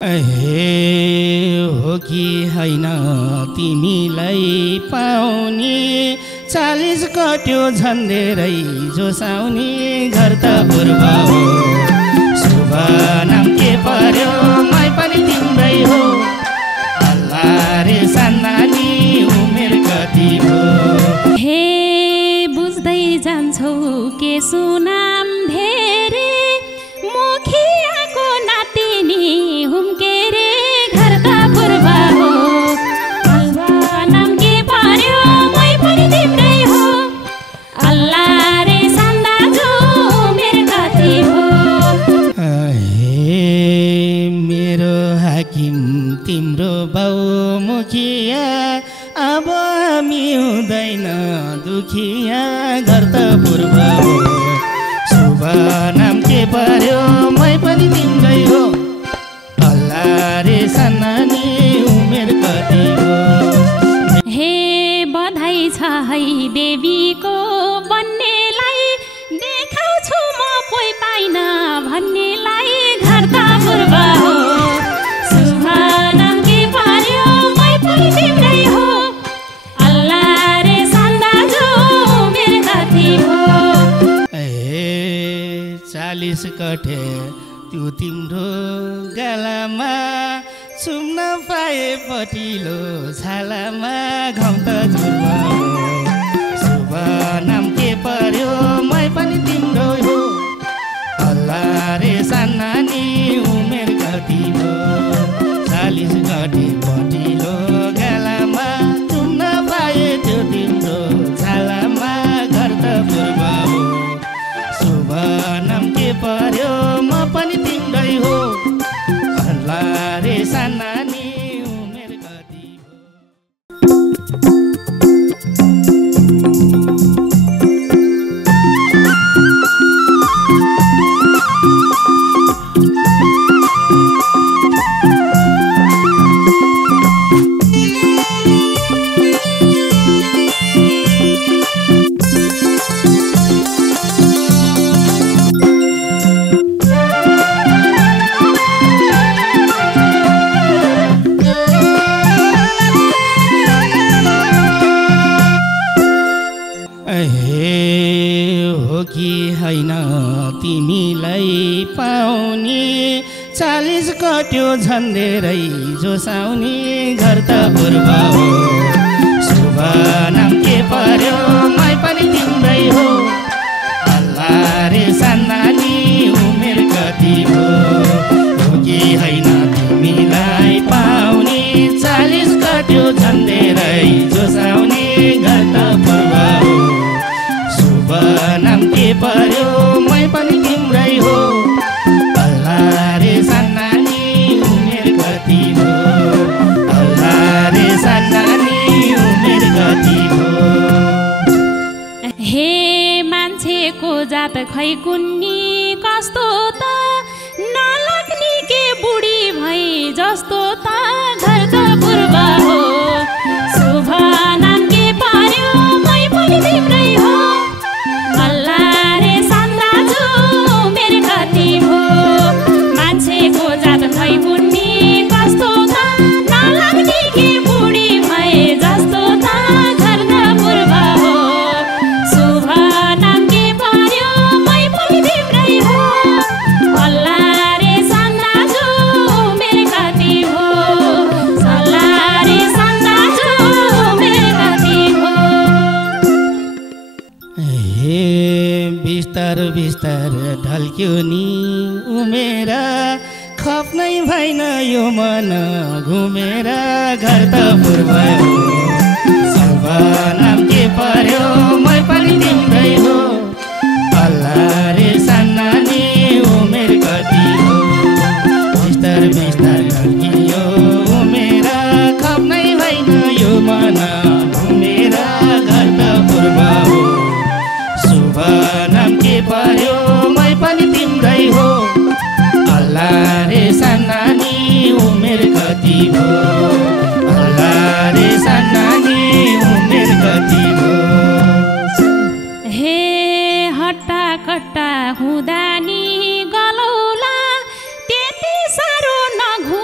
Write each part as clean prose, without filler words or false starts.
हो कि होइन तिमीलाई पाउने 40 कट्यो झन्डेरै जोसाउने घर त पूर्व हो शुभ नाम के पर्यो मै पनि तिम्रै हो अल्लाह रे सन्नानी उमेर कति हो हे बुझ्दै जान्छौ के सुनाम धेरै मुखियाको नातिनी हुम्के रे घर त पूर्व हो अल्लाह नाम के पर्यो मै पनि तिम्रै हो अल्लाह रे सन्दाजु उमेर कति हो मेरो हाकिम तिम्रो बाउ मुखिया अब हामी हुँदैन दुखिया घर त पूर्व हो शुभ नाम के पर्यो मै पनि तिम्रै हो अल्लाह रे सन्नानी उमेर कति हो हे बधाई छ है देवीको बन्नेलाई देखाउँछु म कोही पाइन भन्नेलाई घर त पूर्व हो शुभ नाम के पर्यो मै पनि तिम्रै हो अल्लाह रे सन्दाजु उमेर कति हो 40 कठे त्यो तिम्रो गालामा सुम्न पाए पटिलो छालामा घाउ त जुर्वा हो शुभ नाम के पर्यो मै पनि तिम्रो हो अल्लाह रे सन्नानी उमेर कति हो 40 कठे पटिलो गालामा सुम्न पाए त्यो तिम्रो छालामा घर त पूर्व हो शुभ नाम के पर्यो म पनि तिम्रै हो अल्लाह रे सन्नानी उमेर कति हो कि होइन तिमीलाई पाउने 40 कट्यो झन्डेरै जोसाउने घर त पूर्व हो शुभ नाम के पर्यो मै पनि तिम्रै हो अल्लाह रे सन्नानी उमेर कति हो कि होइन तिमीलाई पाउने 40 कट्यो झन्डेरै जोसाउने घर त पूर्व हो शुभ नाम के पर्यो मै पनि तिम्रै हो अल्लाह रे सन्नानी उमेर कति हो अल्लाह रे सन्नानी उमेर कति हो हे मान्छेको जात खै कुन्नी कस्तो त नलाग्ने के बुढी भई जस्तो त घर त पूर्व हो शुभ नाम के पर्यो मै पनि तिम्रै हो अल्लाह रे सन्दाजु उमेर कति हो मान्छेको जात खै कुन्नी कस्तो त नलाग्ने के बुढी भए जस्तो त घर त पूर्व हो शुभ नाम के पर्यो मै पनि तिम्रै हो अल्लाह रे सन्दाजु उमेर कति हो अल्लाह रे सन्दाजु उमेर कति हो हे बिस्तार बिस्तार ढल्क्यो नि उमेर खप्नै भएन यो मन घुमेर घर त पूर्व हो शुभ नाम के पर्यो मै पनि तिम्रै हो अल्लाह रे सन्नानी उमेर कति हो बिस्तार बिस्तार ढल्कियो उमेर खप्नै भएन यो मन घुमेर घर त पूर्व हो शुभ नाम के पर्यो मै पनि तिम्रै हो अल्लाह रे सन्नानी उमेर कति हो अल्लाह रे सन्नानी उमेर कति हो हे हट्टा कट्टा हुँदा नि गलौला त्यति साह्रो नघु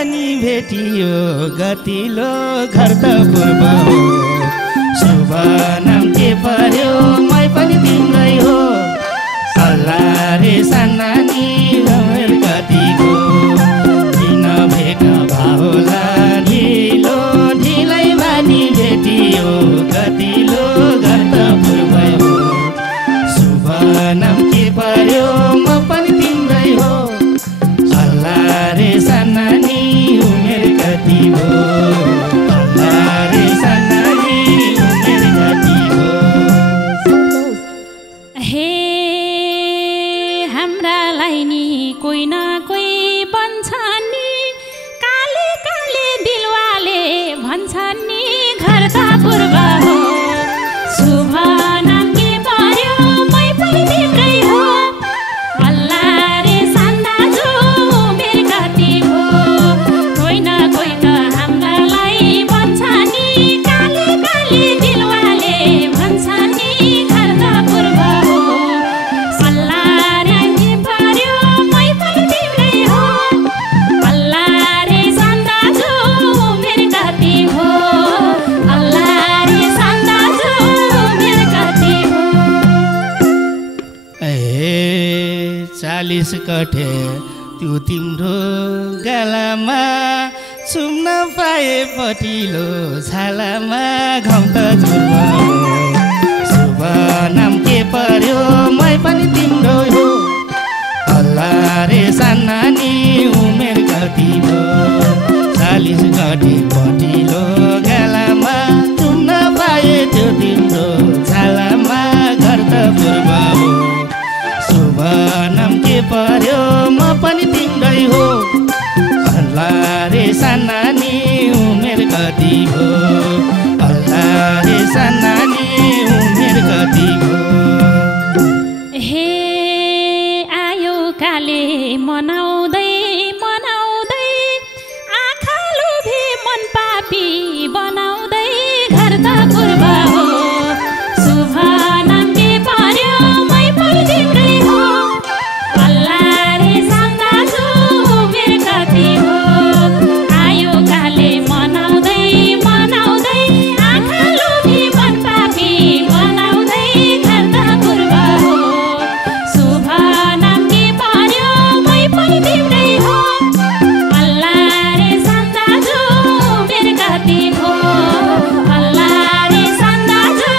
भानी भेटियो गतिलो घर त पूर्व हो शुभ नाम के पर्यो मै पनि तिम्रै हो अल्लाह रे सन्नानी उमेर कतिको किन भेट भाउला ढिलो ढिलै भानी भेटियो गतिलो घर त पूर्व हो शुभ नाम के पर्यो म पनि तिम्रै हो अल्लाह रे सन्नानी उमेर कति हो अल्लाह रे सन्नानी उमेर कति हो हे हाम्रालाई नि कोही न कोही बन्छ नि काले काले दिलवाले भन्छन् नि घर त पूर्व हो शुभ नाम के पर्यो मै पनि तिम्रै हो अल्लाह रे सन्दाजु उमेर कति हो कोही न कोही त हाम्रालाई भन्छ नि काले काले दिलवाले भन्छन् नि घर त पूर्व हो अल्लाह रे के पर्यो मै पनि तिम्रै हो अल्लाह रे सन्दाजु उमेर कति हो अल्लाह रे सन्दाजु उमेर कति हो 40 कठे त्यो तिम्रो गालामा सुम्न पाए पटिलो छालामा घाउ त जुर्व शुभ नाम के पर्यो मै पनि तिम्रो हो अल्लाह रे सन्नानी उमेर कति हो 40 कठे पटिलो गालामा सुम्न पाए त्यो तिम्रो छालामा घर त पूर्व हो शुभ नाम के पर्यो म पनि तिम्रै हो अल्लाह रे सन्नानी उमेर कति हो अल्लाह रे सन्नानी उमेर कति हो हे आयो काले मनाउँदै मनाउँदै आँखा लोभी मन पापी बनाउँदै घर त पूर्व हो शुभ नाम के पर्यो मै पनि तिम्रै हो अल्लाह रे सन्दाजु उमेर कति हो आयो काले मनाउँदै मनाउँदै आँखा लोभी मन पापी बनाउँदै घर त पूर्व हो शुभ नाम के पर्यो मै पनि तिम्रै हो अल्लाह रे सन्दाजु उमेर कति हो अल्लाह रे सन्दाजु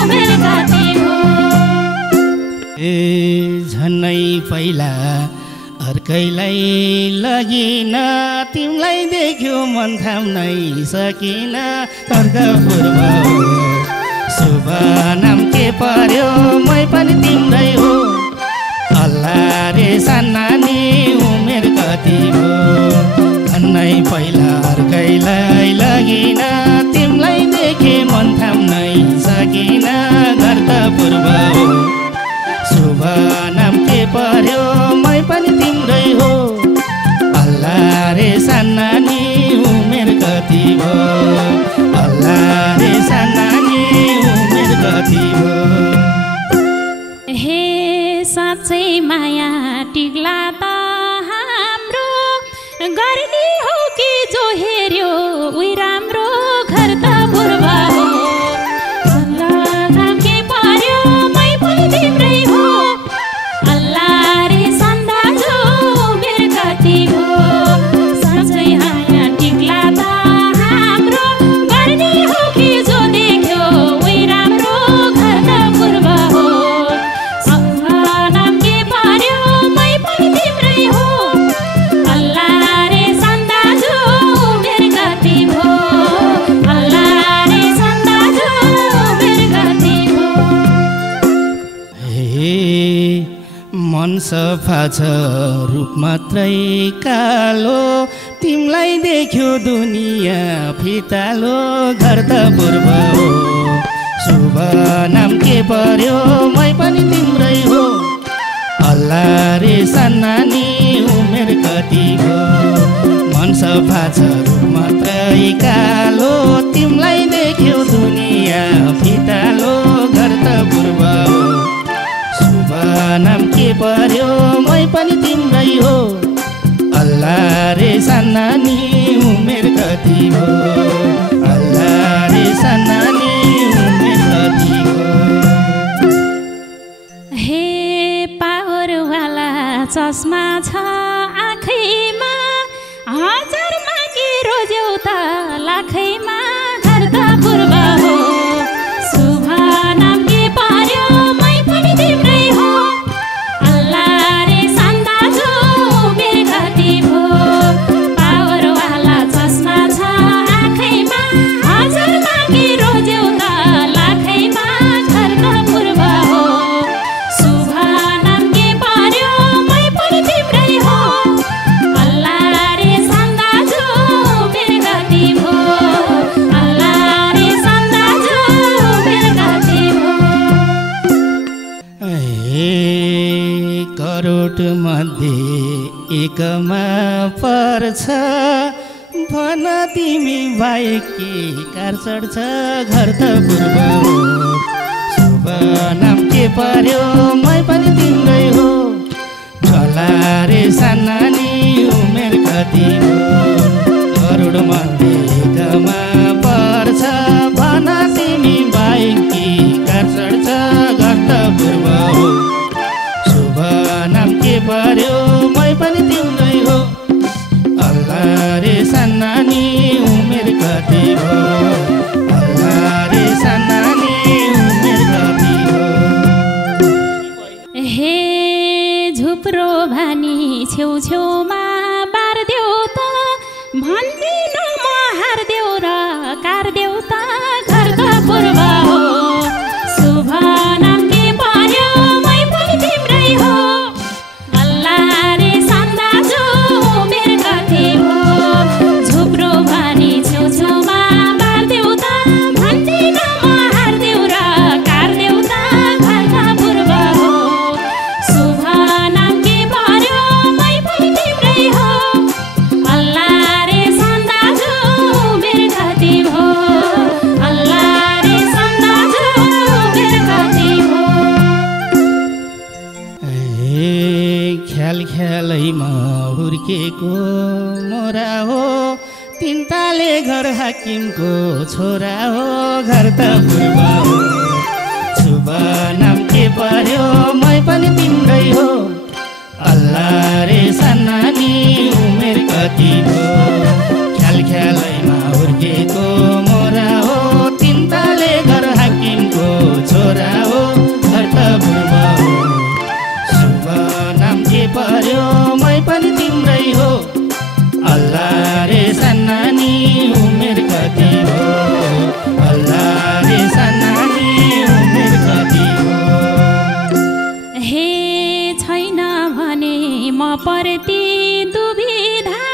उमेर कति हो झन्नै पहिला अर्कैलाई लगिन तिमीलाई देख्यो मन थाम्नै सकिन तर्क पूर्व हो शुभ नाम के पर्यो मै पनि तिम्रै हो अल्लाह रे सन्नानी उमेर कति हो झन्नै पहिला अर्कैलाई लगिन तिमीलाई देखे मन थाम्नै सकिन घर त पूर्व हो शुभ नाम के पर्यो मै पनि तिम्रै हो अल्लाह रे सन्नानी उमेर कति हो अल्लाह रे सन्नानी उमेर कति हो हे साँच्चै माया टिक्ला त हाम्रो गर्ने हो कि जो हेर्यो उही राम्रो घर त पूर्व हो अल्लाह नाम के पर्यो मै पनि तिम्रै हो अल्लाह रे सन्दाजु उमेर कति हो साँच्चै माया टिक्ला त हाम्रो गर्ने हो कि जो देख्यो उही राम्रो घर त पूर्व हो अल्लाह नाम के पर्यो मै पनि तिम्रै हो अल्लाह रे सन्दाजु उमेर कति हो अल्लाह रे सन्दाजु उमेर कति हो हे मन सफा छ रूप मात्रै कालो तिमीलाई देख्यो दुनियाँ फितालो घर त पूर्व हो शुभ नाम के पर्यो मै पनि तिम्रै हो अल्लाह रे सन्नानी उमेर कति हो मन सफा छ रूप मात्रै कालो तिमीलाई देख्यो दुनियाँ फितालो घर त पूर्व हो शुभ नाम के पर्यो मै पनि तिम्रै हो अल्लाह रे सानानी उमेर कति हो अल्लाह रे सानानी उमेर कति हो हे पावरवाला चस्मा छ आँखैमा हजारमा कि रोज्यौ त लाखैमा घर त पूर्व हो शुभ नाम के पर्यो मै पनि तिम्रै हो अल्लाह रे सन्दाजु उमेर कति भो पावरवाला चस्मा छ आँखैमा हजारमा कि रोज्यौ त लाखैमा घर त पूर्व हो शुभ नाम के पर्यो मै पनि तिम्रै हो अल्लाह रे सन्दाजु उमेर कति भो अल्लाह रे सन्दाजु उमेर कति भो ए करोड मध्ये एकमा पर्छ भन तिमी बाहेक के कार चढ्छ घर त पूर्व हो शुभ नाम के पर्यो मै पनि तिम्रै हो चला रे सानानी उमेर कति हो करोड मध्ये एकमा पर्छ भन तिमी बाहेक के कार चढ्छ घर त पूर्व हो शुभ नाम के पर्यो मै पनि तिम्रै हो अल्लाह रे सानानी उमेर कति हो अल्लाह रे सानानी उमेर कति हो हे झुप्रो भानी छेउछेउमा बारदेऊ त भन्दिन म हारदेऊ र कारदेऊ त घर त पूर्व हो शुभ नाम के पर्यो मै पनि तिम्रै हो अल्लाह रे सन्दाजु उमेर कति हो झुप्रो भानी छेउछेउमा बारदेऊ त भन्दिन म हारदेऊ र कारदेऊ त घर त पूर्व हो शुभ नाम के पर्यो मै पनि तिम्रै हो अल्लाह रे सन्दाजु उमेर कति हो अल्लाह रे सन्दाजु उमेर कति हो ए ख्याल ख्यालैमा हुर्केको मोरा हो तिनताले घर हाकिमको छोरा हो घर त पूर्व हो शुभ नाम के पर्यो मै पनि तिम्रै हो अल्लाह रे सानानी उमेर कति हो ख्याल ख्यालैमा हुर्केको मोरा हो तिनताले घर हाकिमको छोरा हो घर त पूर्व हो शुभ नाम के पर्यो मै पनि तिम्रै हो अल्लाह रे सानानी उमेर कति हो अल्लाह रे सानानी उमेर कति हो हे छैन भने म परति दुविधा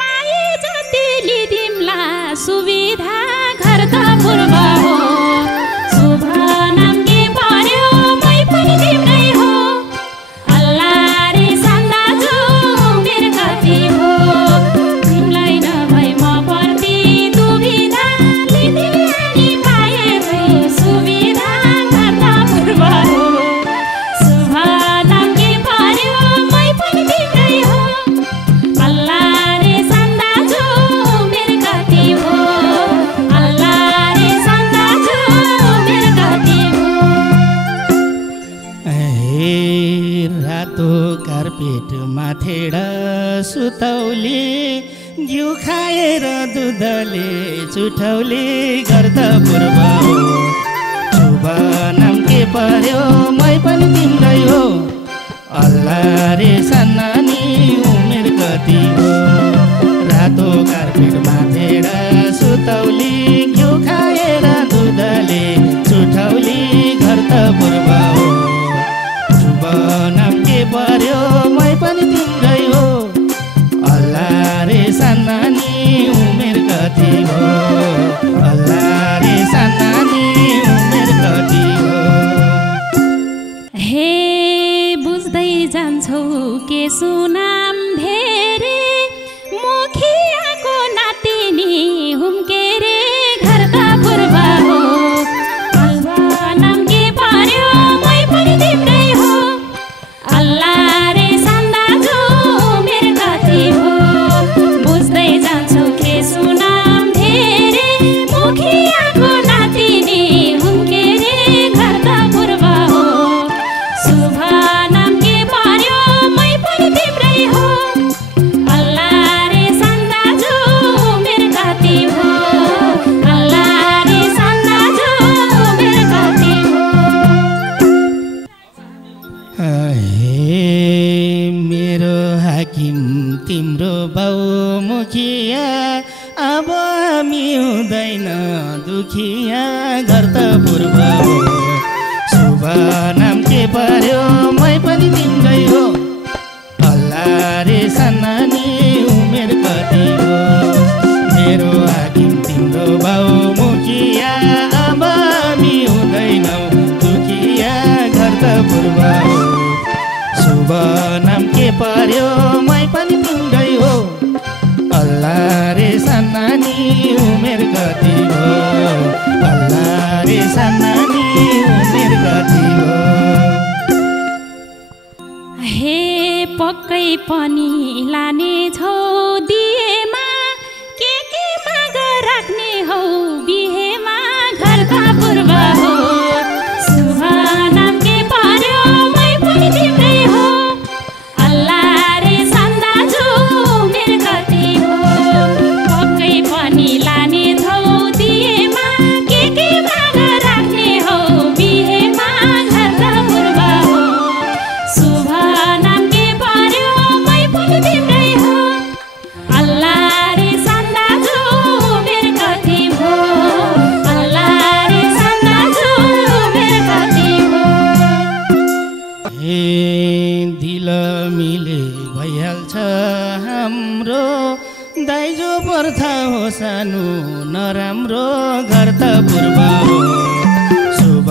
पाए जति लिदिम्ला सुविधा घर त पूर्व हो शुभ नाम के पर्यो मै पनि तिम्रै हो अल्लाह रे सन्दाजु उमेर कति हो तिमीलाई नभई म परति दुविधा लिदिम्ला नि पाए भई सुविधा घर त पूर्व हो शुभ नाम के पर्यो मै पनि तिम्रै हो अल्लाह रे सन्दाजु उमेर कति हो अल्लाह रे सन्दाजु उमेर कति हो ए रातो कार्पेट माथेड सुतौली घिउ खाएर दुधले चुठौली घर त पूर्व हो शुभ नाम के पर्यो मै पनि तिम्रै हो अल्लाह रे सानानी उमेर कति हो रातो कार्पेट माथेड सुतौली घिउ खाएर दुधले चुठौली घर त पूर्व हो शुभ नाम के पर्यो मै पनि तिम्रै हो अल्लाह रे सानानी उमेर कति हो अल्लाह रे सानानी उमेर कति हो हे बुझ्दै जान्छौ के सुनाम धेरै मुखियाको नातिनी हुम्के रे घर त पूर्व हो अल्लाह नाम के पर्यो मै पनि तिम्रै हो अल्लाह रे सन्दाजु उमेर कति हो मुखिया अब हामी हुँदैन दुखिया घर त पूर्व हो शुभ नाम के पर्यो मै पनि तिम्रै हो अल्लाह रे सन्नानी उमेर कति हो मेरो हाकिम तिम्रो बाउ मुखिया अब हामी हुँदैनौ दुखिया घर त पूर्व हो शुभ नाम के पर्यो मै पनि तिम्रै हो अल्लाह रे सन्नानी उमेर कति हो अल्लाह रे सन्नानी उमेर कति हो हे पक्कै पनि लाने छौ दिएमा के माग राख्ने हौ बिहेमा घर त पूर्व हो शुभ नाम के पर्यो मै पनि तिम्रै हो अल्लाह रे सन्दाजु उमेर कति हो पक्कै पनि लाने छौ दिएमा के माग राख्ने हौ बिहेमा घर त पूर्व हो शुभ नाम के पर्यो मै पनि तिम्रै हो अल्लाह रे सन्दाजु उमेर कति हो अल्लाह रे सन्दाजु उमेर कति हो हे दिल मिले भइहाल्छ हाम्रो दाइजो पर्था हो सानो नराम्रो घर त पूर्व हो शुभ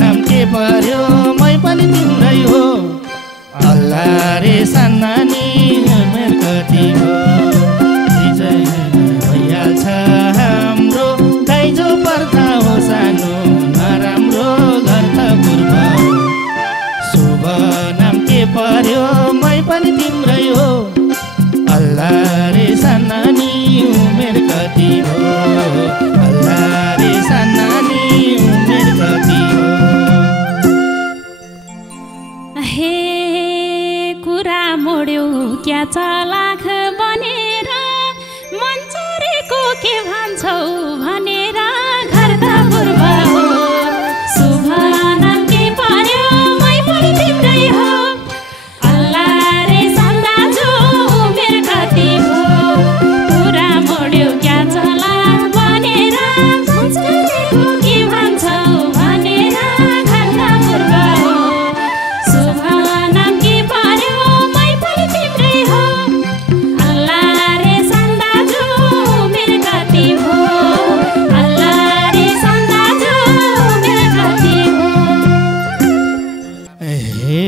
नाम के पर्यो मै पनि तिम्रै हो अल्लाह रे सन्नानी उमेर कति हो भइहाल्छ हाम्रो दाइजो पर्था हो सानो नराम्रो घर त पूर्व हो शुभ नाम के पर्यो मै पनि तिम्रै हो अल्लाह रे सन्नानी उमेर कति हो अल्लाह रे सन्नानी उमेर कति हो हे कुरा मोड्यो क्या चालाख बनेर मन चोरेको के भन्छौ भनेर घर त पूर्व हो शुभ नाम के पर्यो मै पनि तिम्रै हो अल्लाह रे सन्दाजु उमेर कति हो कुरा मोड्यो क्या चालाख बनेर मन चोरेको के भन्छौ भनेर घर त पूर्व हो शुभ नाम के पर्यो मै पनि तिम्रै हो अल्लाह रे सन्दाजु उमेर कति हो अल्लाह रे सन्दाजु उमेर कति हो हे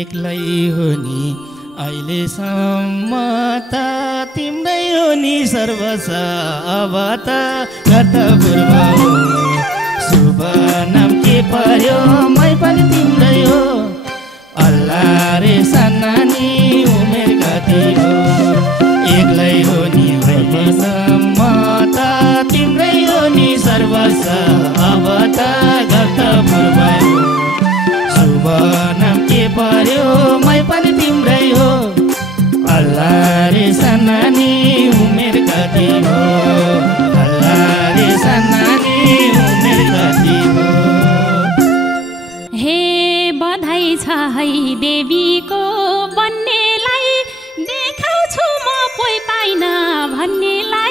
एक्लै हो नि अहिलेसम्म त तिम्रै हो नि सर्वस्व अब त घर त पूर्व हो शुभ नाम के पर्यो मै पनि तिम्रै हो अल्लाह रे सन्नानी उमेर कति हो एक्लै हो नि अहिलेसम्म त तिम्रै हो नि सर्वस्व अब त घर त पूर्व हो शुभ नाम के पर्यो मै पनि तिम्रै हो अल्लाह रे सन्नानी उमेर कति हो अल्लाह रे सन्नानी उमेर कति हो हे बधाई छ है देवीको बन्नेलाई देखाउँछु म पोइ पाइन भन्नेलाई